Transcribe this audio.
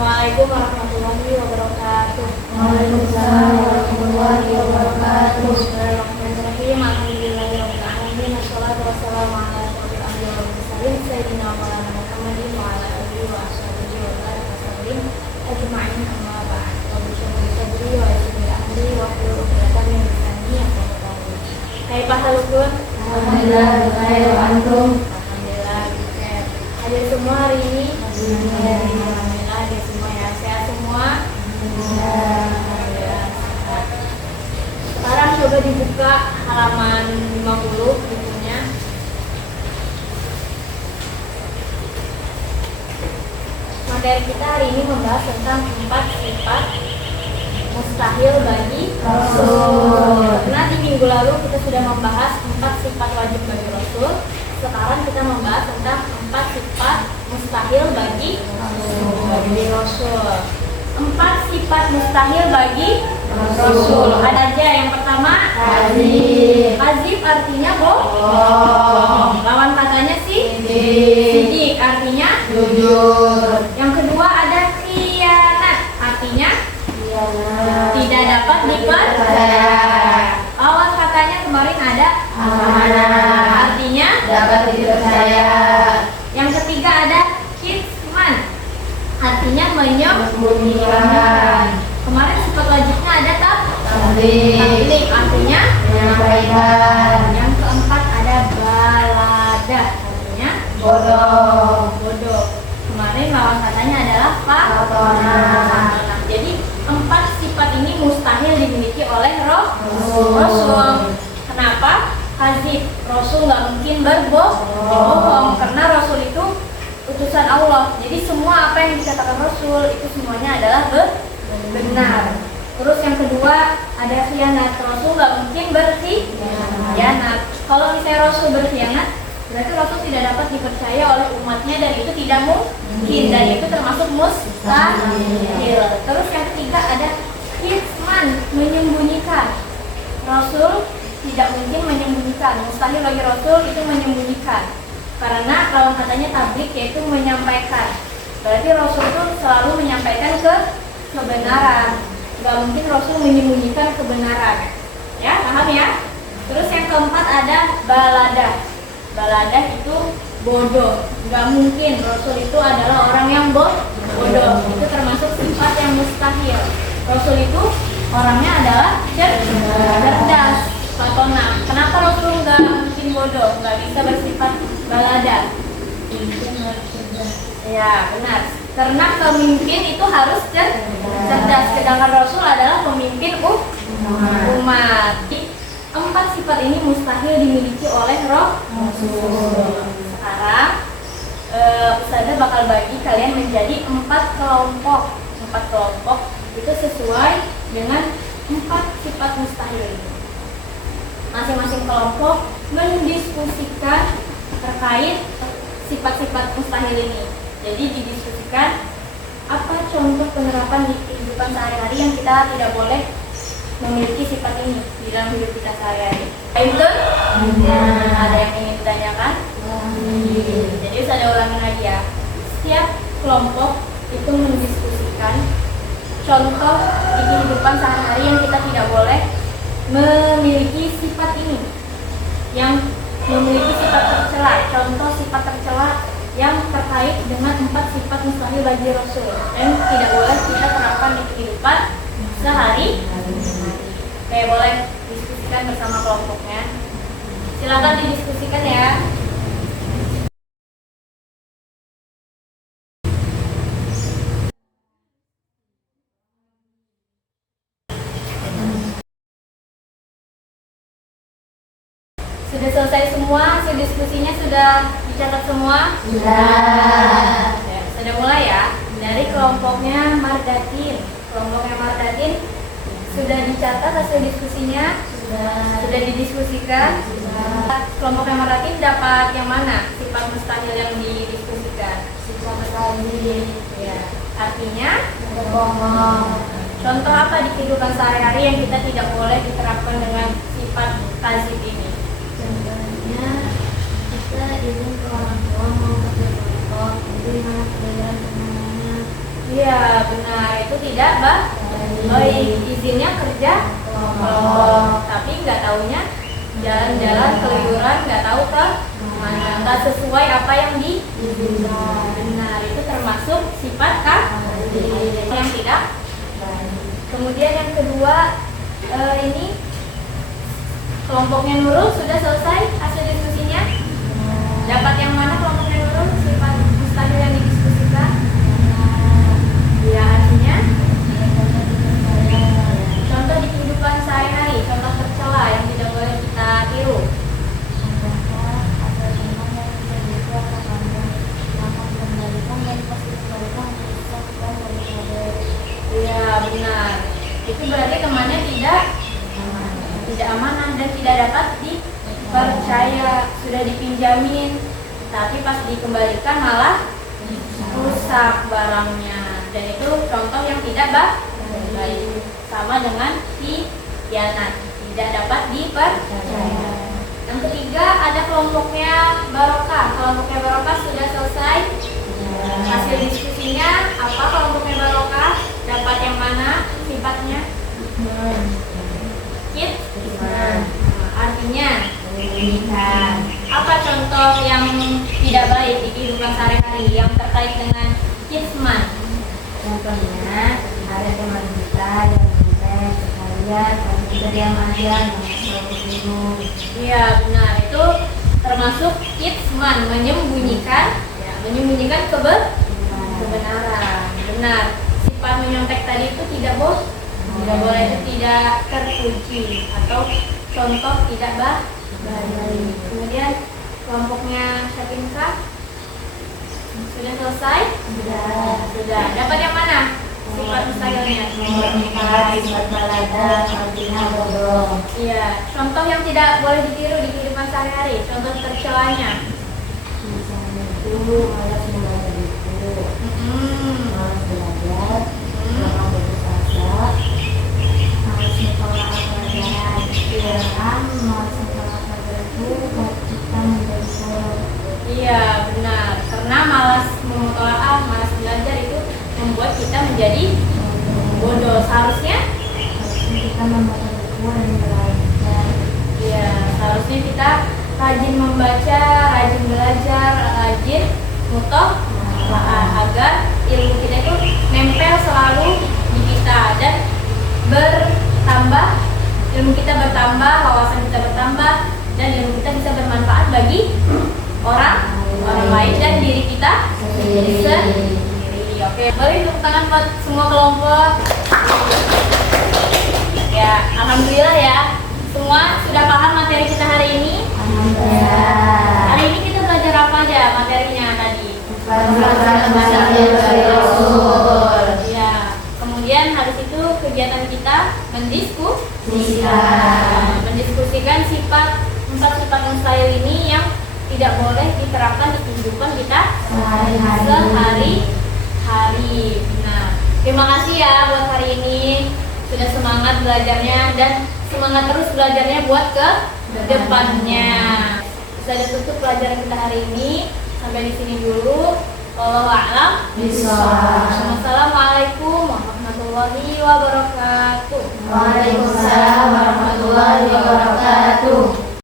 Assalamualaikum warahmatullahi wabarakatuh. Waalaikumsalam warahmatullahi wabarakatuh. Bismillahirrahmanirrahim. Alhamdulillahirabbil alamin. Wassalatu wassalamu ala asyrofil anbiya'i wal mursalin sayyidina Maulana Muhammadin wa ala alihi wa ashabihi wa barik ajma'in. Amma ba'd. Wa bisyarri sadri wa yassir amri wa hlul 'uqdatam min lisani yafqahu qawli. Kaifa halukum? Alhamdulillah bikhair wa antum. Alhamdulillah bikhair. Hadir semua hari ini? Alhamdulillah hadir semua ya. Sehat semua? Sekarang coba dibuka halaman 50 bukunya. Materi kita hari ini membahas tentang 4 sifat mustahil bagi Rasul. Nah, di minggu lalu kita sudah membahas 4 sifat wajib bagi Rasul. Sekarang kita membahas tentang 4 sifat mustahil bagi Rasul. 4 sifat mustahil bagi Rasul. Ada aja. Yang pertama, Kadzib. kadzib artinya bohong. Lawan katanya sidik artinya Jujur. Yang kedua ada khianat artinya tidak dapat dipercaya. Lawan katanya kemarin ada Amanah. artinya Dapat dipercaya. Yang ketiga ada kitman artinya Menyembunyikan. Kemarin sifat wajibnya ada Tabligh. artinya Menyampaikan. Yang keempat ada balada artinya Bodoh. Kemarin lawan katanya adalah Fatona. Jadi 4 sifat ini mustahil dimiliki oleh Rasul. Rasul. Kenapa? Kadzib. Rasul nggak mungkin berbohong karena Rasul itu utusan Allah. Jadi semua apa yang dikatakan Rasul itu semuanya adalah benar. Terus yang kedua ada khianat. Rasul nggak mungkin berkhianat. Kalau misalnya Rasul berkhianat, berarti Rasul tidak dapat dipercaya oleh umatnya dan itu tidak mungkin dan itu termasuk mustahil. Terus yang ketiga ada kitman, menyembunyikan. Rasul tidak mungkin menyembunyikan. Mustahil bagi Rasul itu menyembunyikan. Karena lawan katanya tabligh yaitu menyampaikan. Berarti Rasul itu selalu menyampaikan kebenaran. Gak mungkin Rasul menyembunyikan kebenaran. Ya, paham ya? Terus yang keempat ada balada. Balada itu bodoh. Gak mungkin Rasul itu adalah orang yang bodoh. Itu termasuk sifat yang mustahil. Rasul itu orangnya adalah cerdas. Fatona. Kenapa Rasul gak mungkin bodoh? Gak bisa bersifat balada. Ya, benar. Karena pemimpin itu harus cerdas. Sedangkan Rasul adalah pemimpin umat. 4 sifat ini mustahil dimiliki oleh Rasul. Sekarang Ustazah bakal bagi kalian menjadi 4 kelompok. 4 kelompok itu sesuai dengan 4 sifat mustahil ini. Masing-masing kelompok mendiskusikan terkait sifat-sifat mustahil ini. Jadi didiskusikan apa contoh penerapan di kehidupan sehari-hari yang kita tidak boleh memiliki sifat ini di dalam hidup kita sehari-hari. Itu ada yang ingin ditanyakan? Jadi saya ulangi lagi ya. Setiap kelompok itu mendiskusikan contoh di kehidupan sehari-hari yang kita tidak boleh memiliki sifat ini, yang memiliki sifat tercela. Contoh sifat tercela yang terkait dengan 4 sifat mustahil bagi Rasul dan tidak boleh kita terapkan di kehidupan sehari. Oke, boleh diskusikan bersama kelompoknya. Silakan didiskusikan ya. Sudah selesai semua, hasil diskusinya sudah dicatat semua? Sudah. Ya, sudah mulai ya. Dari kelompoknya Mardatin. Kelompoknya Mardatin sudah dicatat hasil diskusinya? Sudah didiskusikan? Kelompoknya Mardatin dapat yang mana? Sifat mustahil yang didiskusikan? Sifat kadzib. Ya. Artinya? Berbohong. Contoh apa di kehidupan sehari-hari yang kita tidak boleh diterapkan dengan sifat kadzib ini? Contohnya kita izin ke orang tua mau kerja kelompok, jadi mana pelajaran namanya Iya, benar. Itu tidak baik. Izinnya kerja kelompok, tapi nggak taunya jalan-jalan keluyuran, nggak tahu ke mana, nggak sesuai apa yang diizinkan. Benar, itu termasuk sifat yang tidak. Kemudian yang kedua, ini kelompoknya Nurul sudah selesai hasil diskusinya. Dapat yang mana kelompoknya Nurul? Sifat mustahil yang didiskusikan. Ya, artinya contoh di kehidupan sehari-hari, contoh tercela yang tidak boleh kita tiru. Iya, benar. Itu berarti temannya tidak amanah dan tidak dapat dipercaya. Sudah dipinjamin, tapi pas dikembalikan malah rusak barangnya. Dan itu contoh yang tidak baik. Sama dengan khianat, tidak dapat dipercaya. Yang ketiga ada kelompoknya Barokah. Kelompoknya Barokah sudah selesai. Hasil diskusinya apa kelompoknya Barokah? Dapat yang mana sifatnya? Artinya apa contoh yang tidak baik di kehidupan sehari-hari yang terkait dengan kitman? Contohnya ada teman kita yang mentek sekalian, tapi kita diam aja, nggak selalu bingung. Iya, benar, itu termasuk kitman, menyembunyikan kebenaran. Benar, sifat menyontek tadi itu tidak boleh, itu tidak terpuji atau contoh tidak baik. Kemudian kelompoknya Syapinka sudah selesai? Sudah. Dapat yang mana? Sifat mustahilnya. Sifat balada, artinya bodoh. Iya. Contoh yang tidak boleh ditiru di kehidupan sehari-hari. Contoh tercelanya. Misalnya itu malas membaca buku, malas belajar, malas putus asa, malas sekolah pelajaran. Kan malas sekolah pelajaran itu buat kita menjadi bodoh. Iya, benar. Karena malas memutolaah, malas belajar itu membuat kita menjadi bodoh. Seharusnya Kita membaca buku dan belajar. iya, seharusnya kita rajin membaca, rajin belajar, rajin mutolaah agar ilmu kita itu nempel selalu di kita dan bertambah, ilmu kita bertambah, wawasan kita bertambah, dan ilmu kita bisa bermanfaat bagi orang lain dan diri kita sendiri. Oke, beri tepuk tangan buat semua kelompok. Ya, alhamdulillah ya. Semua sudah paham materi kita hari ini. Alhamdulillah. Hari ini kita belajar apa aja materinya tadi? Ya. Kemudian habis itu kegiatan kita mendiskusikan empat sifat mustahil ini yang tidak boleh diterapkan di kehidupan kita sehari-hari. Nah, terima kasih ya buat hari ini, sudah semangat belajarnya dan semangat terus belajarnya buat ke depannya. Sudah tutup pelajaran kita hari ini. Sampai di sini dulu. Wallahu a'lam bishawab. Assalamualaikum warahmatullahi wabarakatuh. Waalaikumsalam warahmatullahi wabarakatuh.